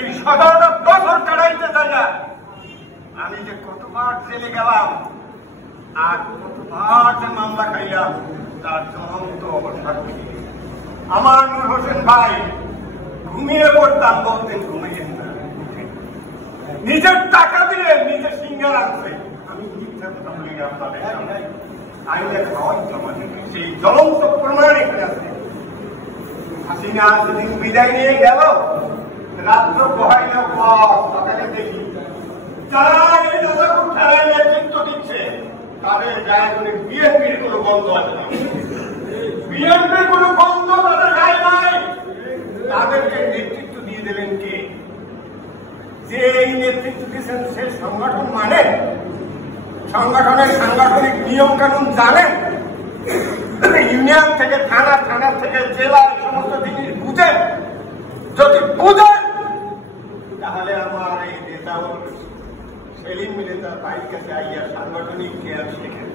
এই 17টা বছর কাটাইতে যাইয়া আমি যে কতবার জেলে গেলাম আর কতবার যে মামলা খাইলাম তার জ্বলন্ত অবসাক্ষী আমার নূর হোসেন ভাই। ঘুমিয়ে পড়তাম, বলতেন ঘুমাইয়েন না, নিজের টাকা দিয়ে নিজের সিঙ্গার আনছে। আমি মিথ্যা কথা বলি আপনাদের আইনে খাওয়ার জমা সেই জ্বলন্ত প্রমাণ এখানে আছে। হাসিনা যেদিন বিদায় নিয়ে গেল, রাত্র বহাইলেও পর সকালে দেখি যারা এই দশক খেলায় নেতৃত্ব দিচ্ছে তাদের গায়ে করে বিএনপির কোনো বন্ধ আছে না। বিএনপির কোনো বন্ধ তাদের গায়ে নাই। তাদেরকে নেতৃত্ব দিয়ে দেবেন কে? যে এই নেতৃত্ব দিয়েছেন সে সংগঠন মানে সংগঠনের সাংগঠনিক নিয়ম কানুন জানেন, ইউনিয়ন থেকে থানা, থানা থেকে জেলা, সমস্ত জিনিস বুঝেন। যদি বুঝেন তাহলে আমার এই নেতা সেলিম মিলে তার বাড়ির কাছে আইয়া সাংগঠনিক জ্ঞান শেখেন।